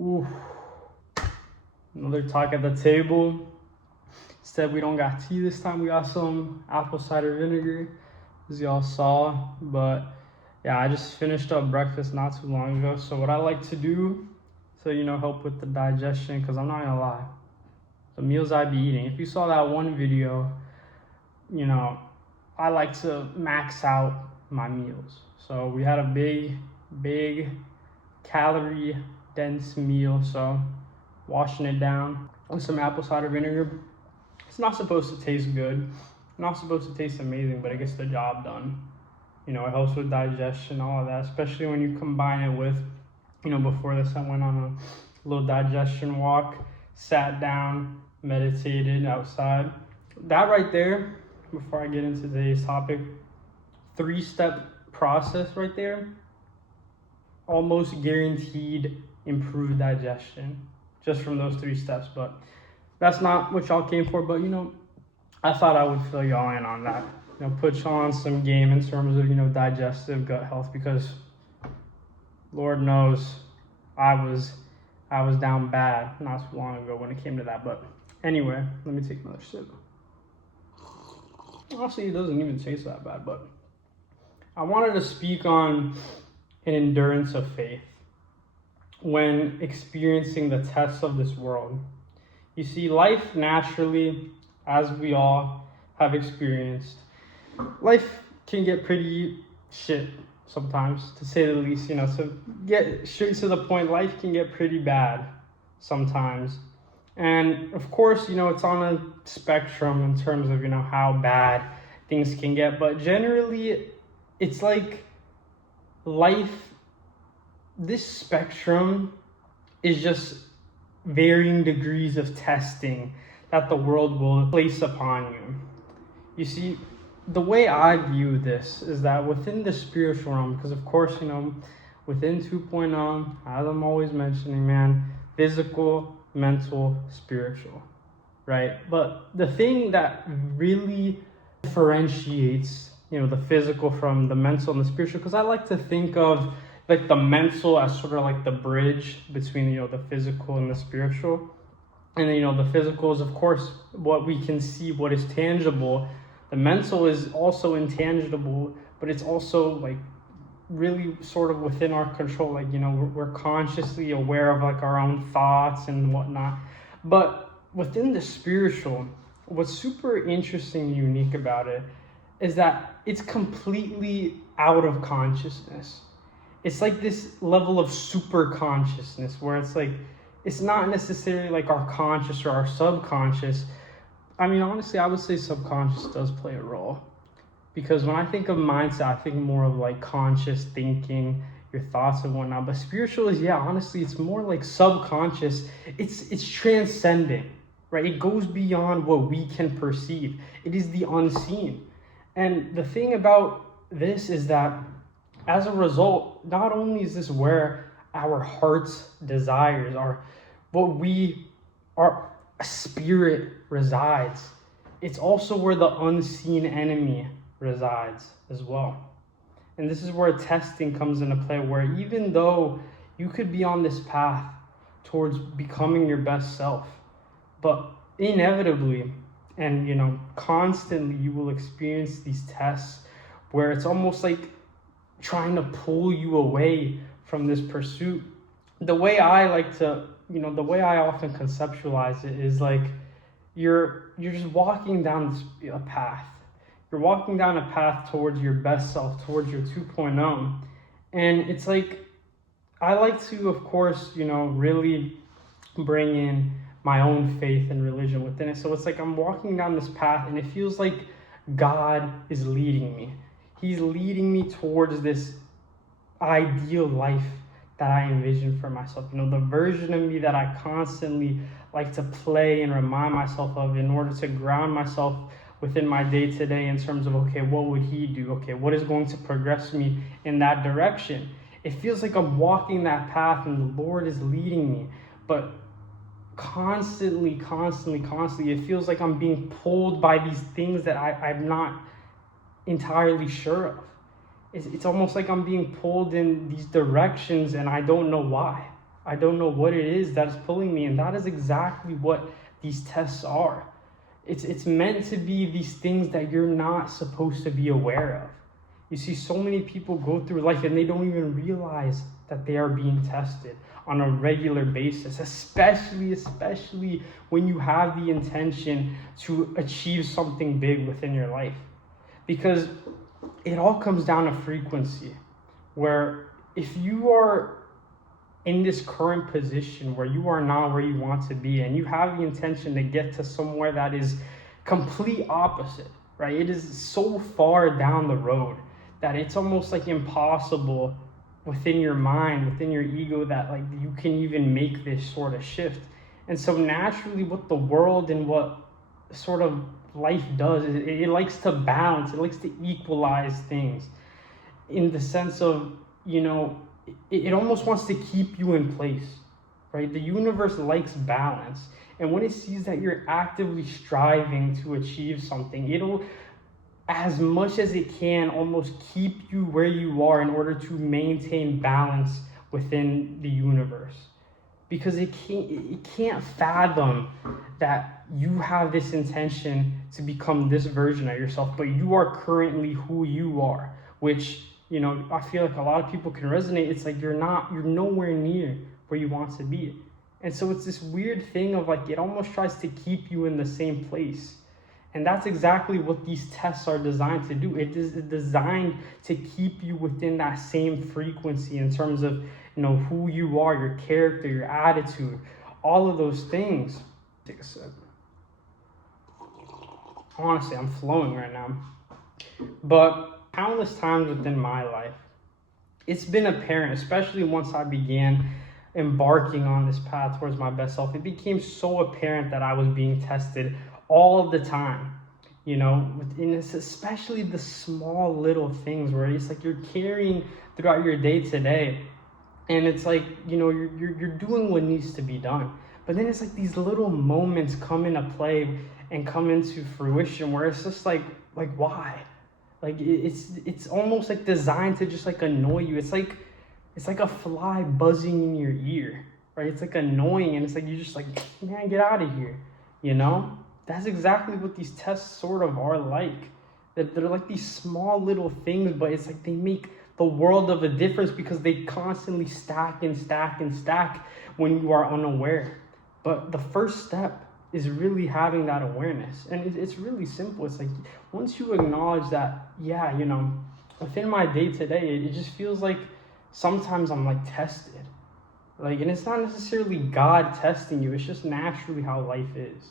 Ooh, another talk at the table. Instead, we don't got tea this time. We got some apple cider vinegar, as y'all saw. But yeah, I just finished up breakfast not too long ago. So what I like to do to, help with the digestion, because I'm not gonna lie, the meals I be eating. If you saw that one video, I like to max out my meals. So we had a big calorie dense meal. So washing it down with some apple cider vinegar. It's not supposed to taste good, not supposed to taste amazing, but it gets the job done. It helps with digestion, all of that, especially when you combine it with, before this I went on a little digestion walk, sat down, meditated outside. That right there, before I get into today's topic, 3-step process right there, almost guaranteed improved digestion just from those 3 steps. But that's not what y'all came for. But I thought I would fill y'all in on that. Put y'all on some game in terms of digestive gut health, because Lord knows I was down bad not too long ago when it came to that. But anyway, let me take another sip. Honestly, it doesn't even taste that bad. But I wanted to speak on an endurance of faith when experiencing the tests of this world. You see, life naturally, as we all have experienced, life can get pretty shit sometimes, to say the least. To get straight to the point, life can get pretty bad sometimes. And of course, it's on a spectrum in terms of, how bad things can get. But generally, it's like life, this spectrum is just varying degrees of testing that the world will place upon you. You see, the way I view this is that within the spiritual realm, because of course, within 2.0, as I'm always mentioning, man, physical, mental, spiritual, right? But the thing that really differentiates, the physical from the mental and the spiritual, because I like to think of like the mental as sort of like the bridge between, the physical and the spiritual. And the physical is, of course, what we can see, what is tangible. The mental is also intangible, but it's also like really sort of within our control. Like, we're consciously aware of like our own thoughts and whatnot. But within the spiritual, what's super interesting and unique about it is that it's completely out of consciousness. It's like this level of super consciousness where it's like, it's not necessarily like our conscious or our subconscious. I mean, honestly, I would say subconscious does play a role, because when I think of mindset, I think more of like conscious thinking, your thoughts and whatnot. But spiritual is, honestly, it's more like subconscious. It's transcendent, right? It goes beyond what we can perceive. It is the unseen. And the thing about this is that as a result, not only is this where our heart's desires are, our spirit resides, it's also where the unseen enemy resides as well. And this is where testing comes into play, where even though you could be on this path towards becoming your best self, but inevitably and constantly you will experience these tests where it's almost like trying to pull you away from this pursuit. The way I like to, the way I often conceptualize it is like you're just walking down a path. You're walking down a path towards your best self, towards your 2.0. And it's like, I like to, of course, really bring in my own faith and religion within it. So it's like I'm walking down this path and it feels like God is leading me. He's leading me towards this ideal life that I envision for myself. The version of me that I constantly like to play and remind myself of in order to ground myself within my day-to-day in terms of, okay, what would he do? Okay, what is going to progress me in that direction? It feels like I'm walking that path and the Lord is leading me. But constantly, it feels like I'm being pulled by these things that I'm not entirely sure of. It's almost like I'm being pulled in these directions and I don't know why. I don't know what it is that is pulling me. And that is exactly what these tests are. It's meant to be these things that you're not supposed to be aware of. You see, so many people go through life and they don't even realize that they are being tested on a regular basis, especially when you have the intention to achieve something big within your life. Because it all comes down to frequency, where if you are in this current position where you are not where you want to be and you have the intention to get to somewhere that is complete opposite, right? It is so far down the road that it's almost like impossible within your mind, within your ego, that like you can even make this sort of shift. And so naturally what the world and what sort of life does is it likes to balance, it likes to equalize things in the sense of, it almost wants to keep you in place, right? The universe likes balance. And when it sees that you're actively striving to achieve something, it'll, as much as it can, almost keep you where you are in order to maintain balance within the universe. Because it can't fathom that you have this intention to become this version of yourself, but you are currently who you are, which, I feel like a lot of people can resonate. It's like you're nowhere near where you want to be. And so it's this weird thing of like, it almost tries to keep you in the same place. And that's exactly what these tests are designed to do. It is designed to keep you within that same frequency in terms of, who you are, your character, your attitude, all of those things. Take a sip. Honestly, I'm flowing right now. But countless times within my life, it's been apparent, especially once I began embarking on this path towards my best self, it became so apparent that I was being tested all of the time, and it's especially the small little things where it's like you're carrying throughout your day to day, and it's like, you're doing what needs to be done. But then it's like these little moments come into play and come into fruition where it's just like why? Like it's almost like designed to just like annoy you. It's like a fly buzzing in your ear, right? It's like annoying, and it's like you're just like, man, get out of here, That's exactly what these tests sort of are like. That they're like these small little things, but it's like they make the world of a difference because they constantly stack and stack and stack when you are unaware. But the first step is really having that awareness. And it's really simple. It's like once you acknowledge that, within my day-to-day, it just feels like sometimes I'm like tested. And it's not necessarily God testing you. It's just naturally how life is.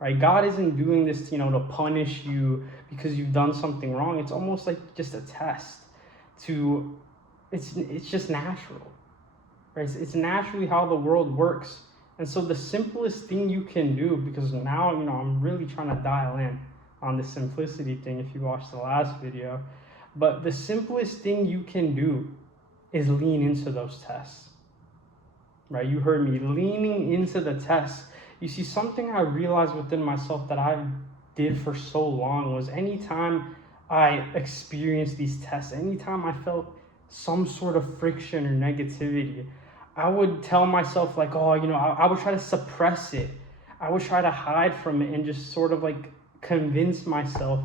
Right? God isn't doing this, to punish you because you've done something wrong. It's almost like just a test it's just natural, right? It's naturally how the world works. And so the simplest thing you can do, because now, I'm really trying to dial in on the simplicity thing if you watched the last video, but the simplest thing you can do is lean into those tests, right? You heard me, leaning into the tests. You see, something I realized within myself that I did for so long was anytime I experienced these tests, anytime I felt some sort of friction or negativity, I would tell myself like, I would try to suppress it. I would try to hide from it and just sort of like convince myself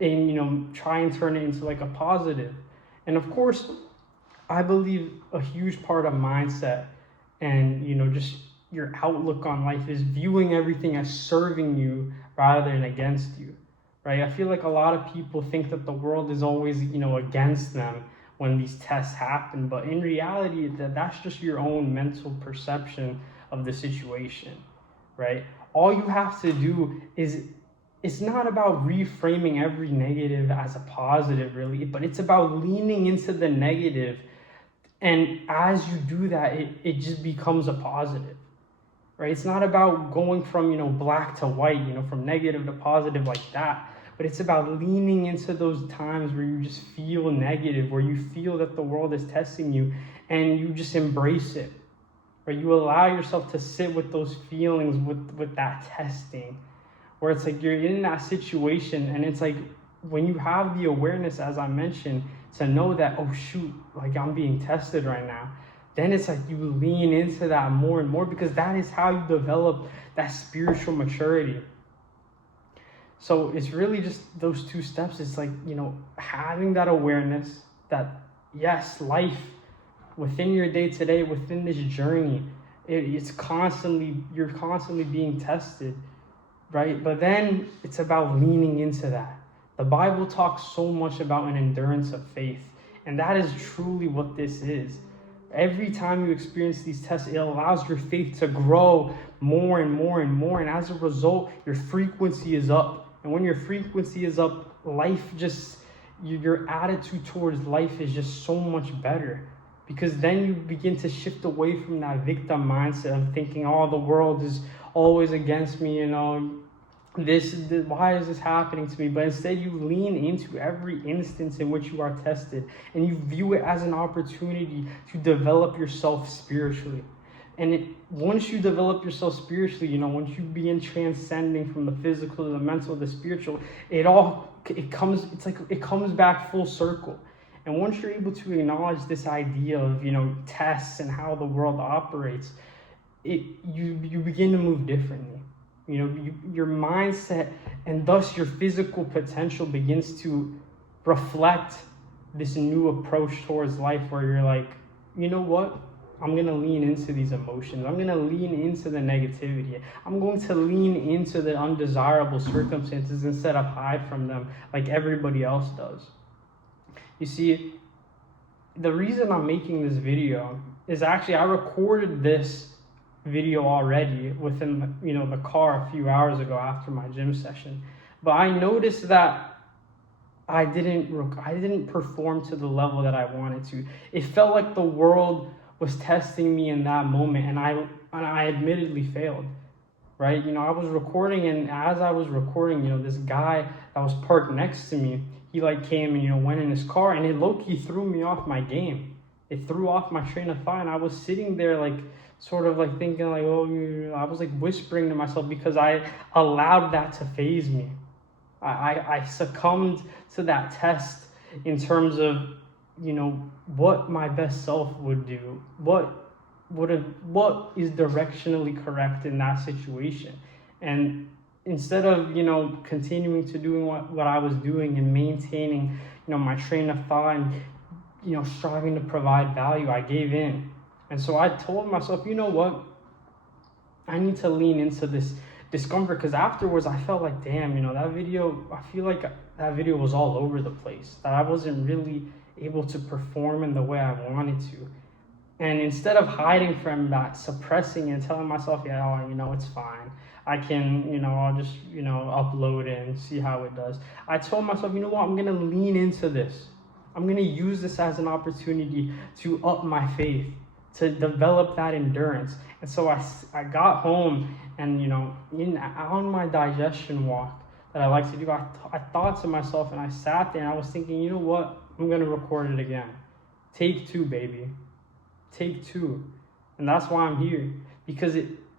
and, try and turn it into like a positive. And of course, I believe a huge part of mindset and, just your outlook on life is viewing everything as serving you rather than against you, right? I feel like a lot of people think that the world is always, against them when these tests happen, but in reality, that's just your own mental perception of the situation, right? All you have to do is, it's not about reframing every negative as a positive, really, but it's about leaning into the negative. And as you do that, it just becomes a positive, right? It's not about going from, black to white, from negative to positive like that. But it's about leaning into those times where you just feel negative, where you feel that the world is testing you, and you just embrace it, right? You allow yourself to sit with those feelings, with that testing, where it's like you're in that situation, and it's like when you have the awareness, as I mentioned, to know that, oh shoot, like I'm being tested right now, then it's like you lean into that more and more, because that is how you develop that spiritual maturity. So it's really just those two steps. It's like, having that awareness that, yes, life within your day-to-day, within this journey, you're constantly being tested, right? But then it's about leaning into that. The Bible talks so much about an endurance of faith, and that is truly what this is. Every time you experience these tests, it allows your faith to grow more and more and more, and as a result, your frequency is up. And when your frequency is up, your attitude towards life is just so much better. Because then you begin to shift away from that victim mindset of thinking, the world is always against me, why is this happening to me? But instead you lean into every instance in which you are tested, and you view it as an opportunity to develop yourself spiritually. And once you develop yourself spiritually, once you begin transcending from the physical to the mental to the spiritual, it comes back full circle. And once you're able to acknowledge this idea of, tests and how the world operates, you begin to move differently. Your mindset and thus your physical potential begins to reflect this new approach towards life, where you're like, you know what? I'm going to lean into these emotions. I'm going to lean into the negativity. I'm going to lean into the undesirable circumstances instead of hide from them like everybody else does. You see, the reason I'm making this video is actually I recorded this video already within the car a few hours ago after my gym session. But I noticed that I didn't perform to the level that I wanted to. It felt like the world was testing me in that moment, and I admittedly failed, right? I was recording, and as I was recording, this guy that was parked next to me, he came and went in his car, and it low-key threw me off my game. It threw off my train of thought, and I was sitting there sort of thinking I was whispering to myself, because I allowed that to faze me. I succumbed to that test in terms of what my best self would do, what is directionally correct in that situation. And instead of continuing to doing what I was doing and maintaining my train of thought and striving to provide value, I gave in. And so I told myself, you know what, I need to lean into this discomfort, because afterwards I felt like, damn, that video, I feel like that video was all over the place, that I wasn't really able to perform in the way I wanted to. And instead of hiding from that, suppressing and telling myself, it's fine, I can, I'll just, upload it and see how it does, I told myself, you know what, I'm going to lean into this. I'm going to use this as an opportunity to up my faith, to develop that endurance. And so I got home, and on my digestion walk that I like to do, I thought to myself, and I sat there and I was thinking, you know what, I'm going to record it again. Take 2, baby. Take 2. And that's why I'm here, because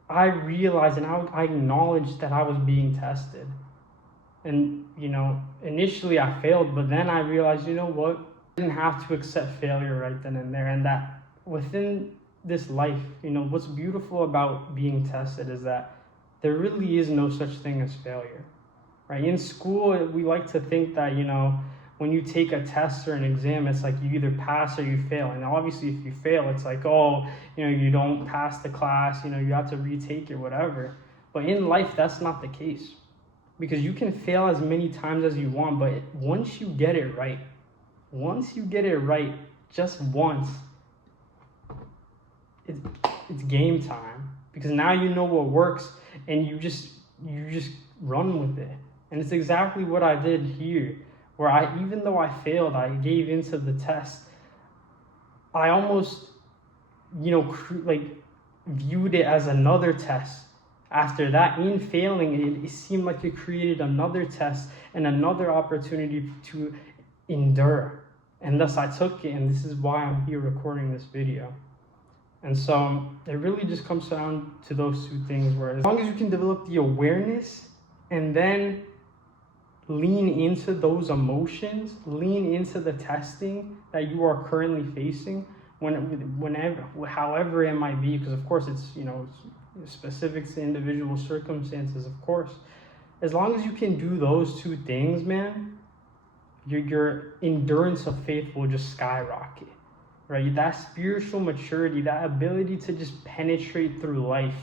I realized and I acknowledged that I was being tested. And initially I failed, but then I realized, you know what, I didn't have to accept failure right then and there. And that within this life, what's beautiful about being tested is that there really is no such thing as failure, right? In school, we like to think that, when you take a test or an exam, it's like you either pass or you fail. And obviously if you fail, it's like, you don't pass the class, you have to retake it, whatever. But in life, that's not the case, because you can fail as many times as you want, but once you get it right, just once, it's game time, because now you know what works, and you just run with it. And it's exactly what I did here, where even though I failed, I gave into the test. I almost, viewed it as another test. After that, in failing, it seemed like it created another test and another opportunity to endure. And thus I took it, and this is why I'm here recording this video. And so it really just comes down to those 2 things, where as long as you can develop the awareness and then lean into those emotions, lean into the testing that you are currently facing, whenever, however it might be, because of course it's, it's specific to individual circumstances, of course. As long as you can do those two things, man, your endurance of faith will just skyrocket, right? That spiritual maturity, that ability to just penetrate through life,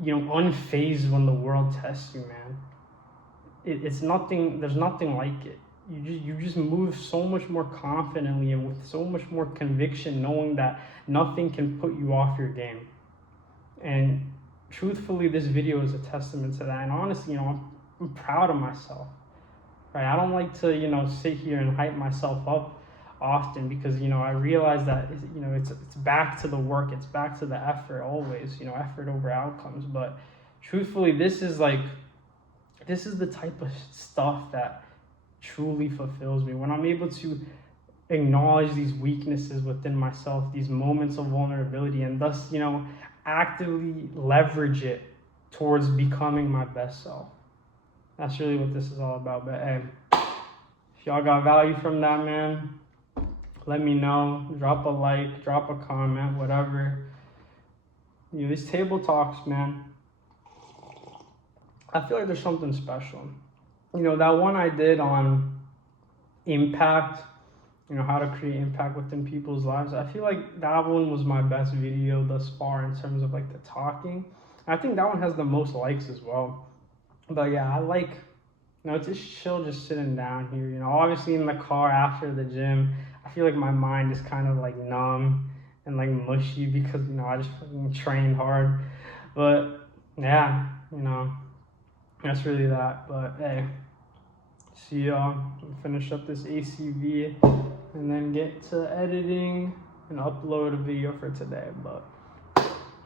unfazed when the world tests you, man. It's nothing. There's nothing like it. You just move so much more confidently and with so much more conviction, knowing that nothing can put you off your game. And truthfully, this video is a testament to that. And honestly, I'm proud of myself. Right? I don't like to, sit here and hype myself up often, because, I realize that, it's back to the work. It's back to the effort always, effort over outcomes. But truthfully, this is the type of stuff that truly fulfills me. When I'm able to acknowledge these weaknesses within myself, these moments of vulnerability, and thus, actively leverage it towards becoming my best self. That's really what this is all about. But hey, if y'all got value from that, man, let me know. Drop a like, drop a comment, whatever. These table talks, man, I feel like there's something special. That one I did on impact, how to create impact within people's lives, I feel like that one was my best video thus far in terms of like the talking. I think that one has the most likes as well. But yeah, I like, it's just chill, just sitting down here. Obviously in the car after the gym, I feel like my mind is kind of like numb and like mushy because, I just fucking trained hard. But yeah, that's really that. But hey, see y'all. Finish up this ACV and then get to editing and upload a video for today. But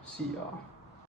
see y'all.